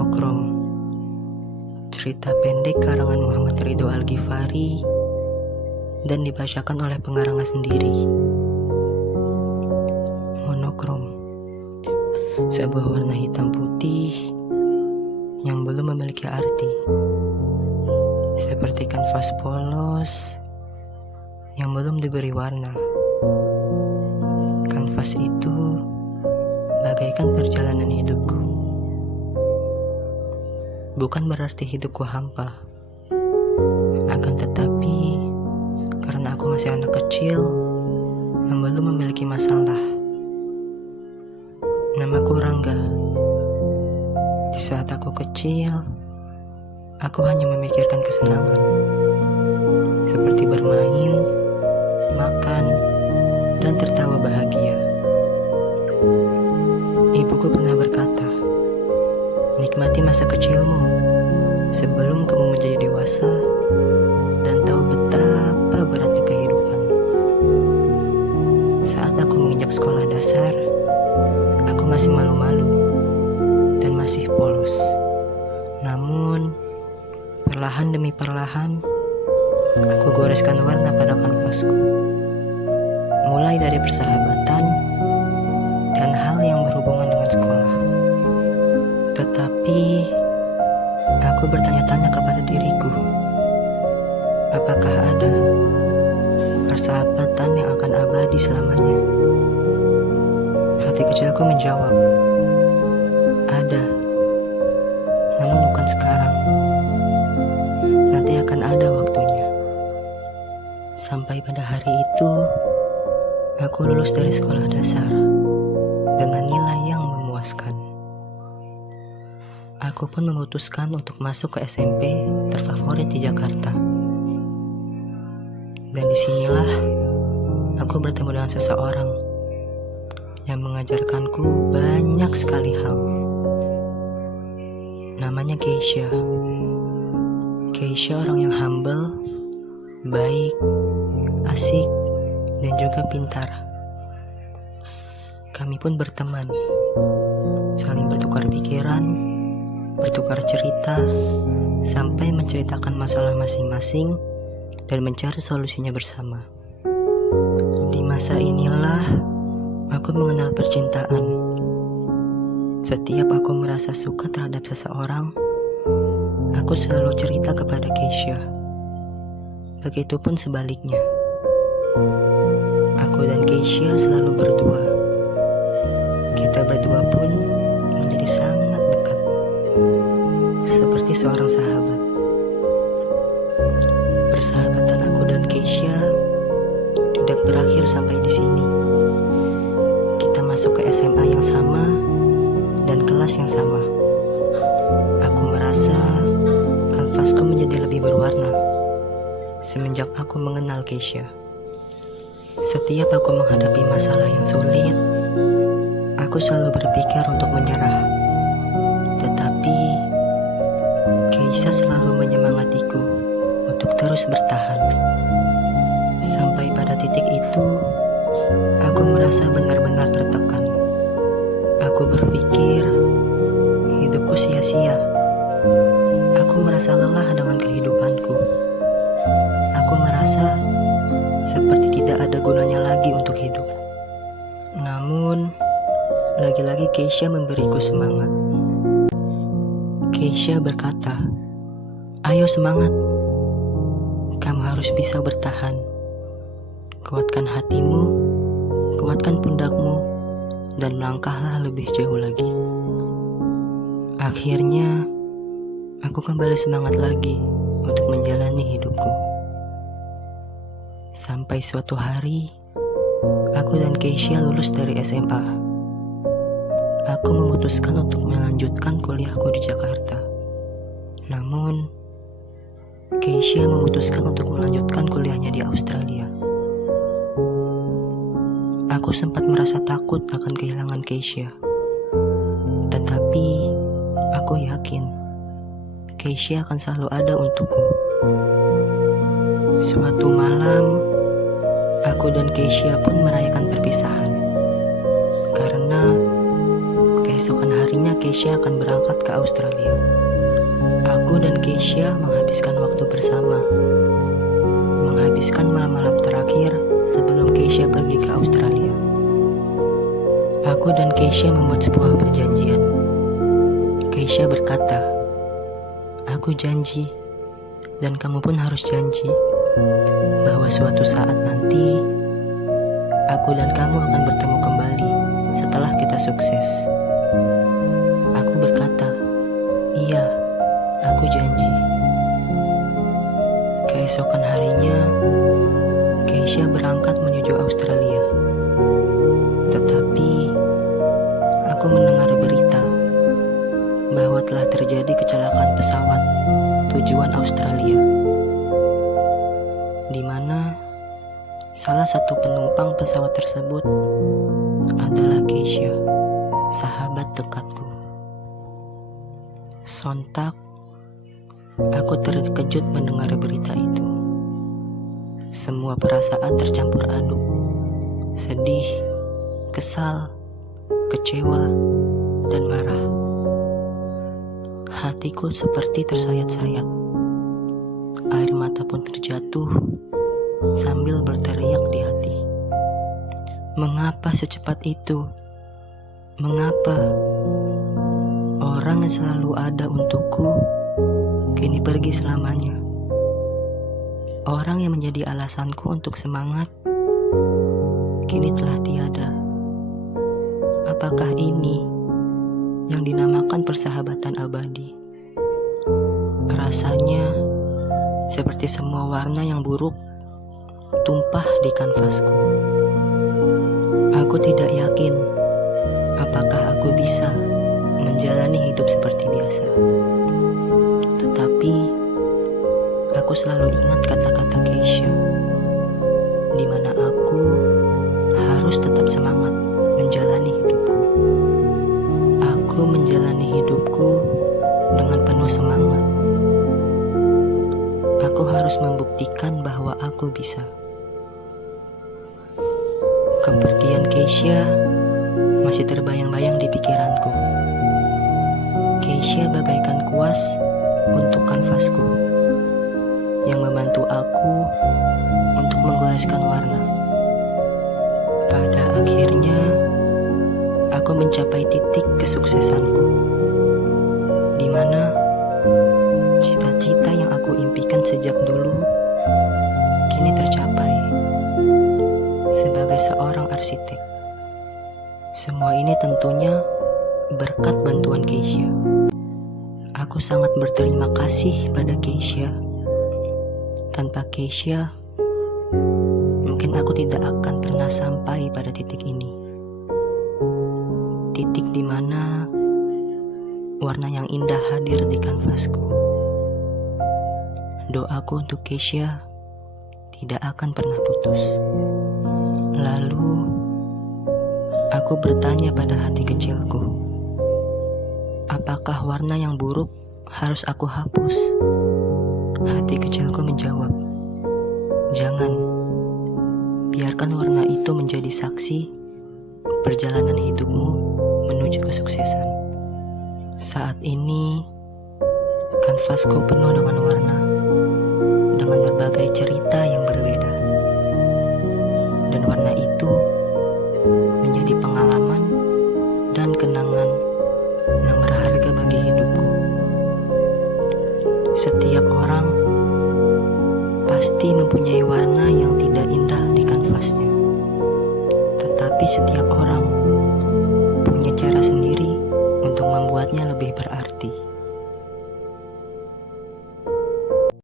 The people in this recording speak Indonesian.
Monokrom, cerita pendek karangan Muhammad Ridho Al-Ghifari dan dibacakan oleh pengarangnya sendiri. Monokrom, sebuah warna hitam putih yang belum memiliki arti, seperti kanvas polos yang belum diberi warna. Kanvas itu bagaikan perjalanan hidupku. Bukan berarti hidupku hampa, akan tetapi karena aku masih anak kecil yang belum memiliki masalah. Namaku Rangga. Di saat aku kecil, aku hanya memikirkan kesenangan, seperti bermain, makan, dan tertawa bahagia. Ibuku pernah berkata, nikmati masa kecilmu sebelum kamu menjadi dewasa dan tahu betapa beratnya kehidupan. Saat aku menginjak sekolah dasar, aku masih malu-malu dan masih polos. Namun, perlahan demi perlahan, aku goreskan warna pada kanvasku. Mulai dari persahabatan dan hal yang berhubungan dengan sekolah. Tetapi, aku bertanya-tanya kepada diriku, apakah ada persahabatan yang akan abadi selamanya? Hati kecilku menjawab, ada, namun bukan sekarang. Nanti akan ada waktunya. Sampai pada hari itu, aku lulus dari sekolah dasar dengan nilai yang memuaskan. Aku pun memutuskan untuk masuk ke SMP terfavorit di Jakarta. Dan disinilah aku bertemu dengan seseorang yang mengajarkanku banyak sekali hal. Namanya Keisha. Keisha orang yang humble, baik, asik, dan juga pintar. Kami pun berteman, saling bertukar pikiran, bertukar cerita, sampai menceritakan masalah masing-masing dan mencari solusinya bersama. Di masa inilah aku mengenal percintaan. Setiap aku merasa suka terhadap seseorang, aku selalu cerita kepada Keisha. Begitupun sebaliknya. Aku dan Keisha selalu berdua. Kita berdua pun menjadi sangat dekat, seperti seorang sahabat. Persahabatan aku dan Keisha tidak berakhir sampai di sini. Kita masuk ke SMA yang sama dan kelas yang sama. Aku merasa kanvasku menjadi lebih berwarna semenjak aku mengenal Keisha. Setiap aku menghadapi masalah yang sulit, aku selalu berpikir untuk menyerah. Tetapi Keisha selalu menyemangatiku untuk terus bertahan. Sampai pada titik itu, aku merasa benar-benar tertekan. Aku berpikir hidupku sia-sia. Aku merasa lelah dengan kehidupanku. Aku merasa seperti tidak ada gunanya lagi untuk hidup. Namun, lagi-lagi Keisha memberiku semangat. Keisha berkata, ayo semangat. Kamu harus bisa bertahan. Kuatkan hatimu, kuatkan pundakmu, dan melangkahlah lebih jauh lagi. Akhirnya, aku kembali semangat lagi untuk menjalani hidupku. Sampai suatu hari, aku dan Keisha lulus dari SMA. Aku memutuskan untuk melanjutkan kuliahku di Jakarta. Namun, Keisha memutuskan untuk melanjutkan kuliahnya di Australia. Aku sempat merasa takut akan kehilangan Keisha. Tetapi, aku yakin Keisha akan selalu ada untukku. Suatu malam, aku dan Keisha pun merayakan perpisahan. Karena Keesokan harinya Keisha akan berangkat ke Australia. Aku dan Keisha menghabiskan waktu bersama. Menghabiskan malam-malam terakhir sebelum Keisha pergi ke Australia. Aku dan Keisha membuat sebuah perjanjian. Keisha berkata, "Aku janji, dan kamu pun harus janji, bahwa suatu saat nanti aku dan kamu akan bertemu kembali setelah kita sukses." Aku berkata, "Iya, aku janji." Keesokan harinya, Keisha berangkat menuju Australia. Tetapi, aku mendengar berita bahwa telah terjadi kecelakaan pesawat tujuan Australia, di mana salah satu penumpang pesawat tersebut adalah Keisha, sahabat dekatku. Sontak, aku terkejut mendengar berita itu. Semua perasaan tercampur aduk. Sedih, kesal, kecewa, dan marah. Hatiku seperti tersayat-sayat. Air mata pun terjatuh sambil berteriak di hati. Mengapa secepat itu? Mengapa orang yang selalu ada untukku kini pergi selamanya? Orang yang menjadi alasanku untuk semangat kini telah tiada. Apakah ini yang dinamakan persahabatan abadi? Rasanya seperti semua warna yang buruk tumpah di kanvasku. Aku tidak yakin apakah aku bisa menjalani hidup seperti biasa. Tetapi aku selalu ingat kata-kata Keisha, di mana aku harus tetap semangat menjalani hidupku. Aku menjalani hidupku dengan penuh semangat. Aku harus membuktikan bahwa aku bisa. Kepergian Keisha masih terbayang-bayang di pikiranku. Keisha bagaikan kuas untuk kanvasku yang membantu aku untuk menggoreskan warna. Pada akhirnya, aku mencapai titik kesuksesanku, di mana cita-cita yang aku impikan sejak dulu kini tercapai sebagai seorang arsitek. Semua ini tentunya berkat bantuan Keisha. Aku sangat berterima kasih pada Keisha. Tanpa Keisha, mungkin aku tidak akan pernah sampai pada titik ini. Titik di mana warna yang indah hadir di kanvasku. Doaku untuk Keisha tidak akan pernah putus. Lalu, aku bertanya pada hati kecilku, apakah warna yang buruk harus aku hapus? Hati kecilku menjawab, jangan. Biarkan warna itu menjadi saksi perjalanan hidupmu menuju kesuksesan. Saat ini, kanvasku penuh dengan warna, dengan berbagai cerita yang berbeda. Dan warna itu menjadi pengalaman dan kenangan yang berharga bagi hidupku. Setiap orang pasti mempunyai warna yang tidak indah di kanvasnya. Tetapi setiap orang punya cara sendiri untuk membuatnya lebih berarti.